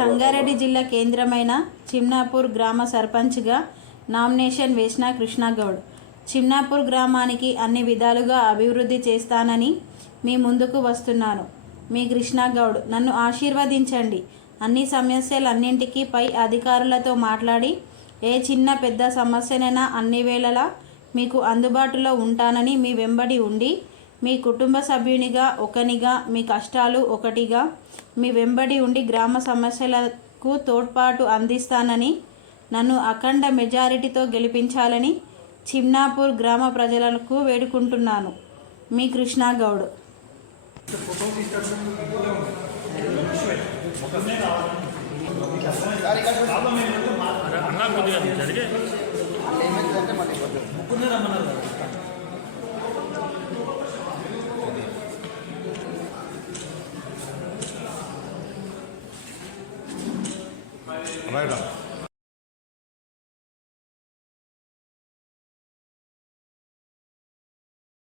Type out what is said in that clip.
సంగారెడ్డి జిల్లా కేంద్రమైన చిమ్నాపూర్ గ్రామ సర్పంచ్గా నామినేషన్ వేసిన కృష్ణగౌడ్. చిమ్నాపూర్ గ్రామానికి అన్ని విధాలుగా అభివృద్ధి చేస్తానని మీ ముందుకు వస్తున్నాను. మీ కృష్ణగౌడ్. నన్ను ఆశీర్వదించండి. అన్ని సమస్యలన్నింటికీ పై అధికారులతో మాట్లాడి ఏ చిన్న పెద్ద సమస్యనైనా అన్ని వేళలా మీకు అందుబాటులో ఉంటానని మీ వెంబడి ఉండి, మీ కుటుంబ సభ్యునిగా ఒకనిగా, మీ కష్టాలు ఒకటిగా మీ వెంబడి ఉండి గ్రామ సమస్యలకు తోడ్పాటు అందిస్తానని, నన్ను అఖండ మెజారిటీతో గెలిపించాలని చిమ్నాపూర్ గ్రామ ప్రజలకు వేడుకుంటున్నాను. మీ కృష్ణగౌడ్. Right on.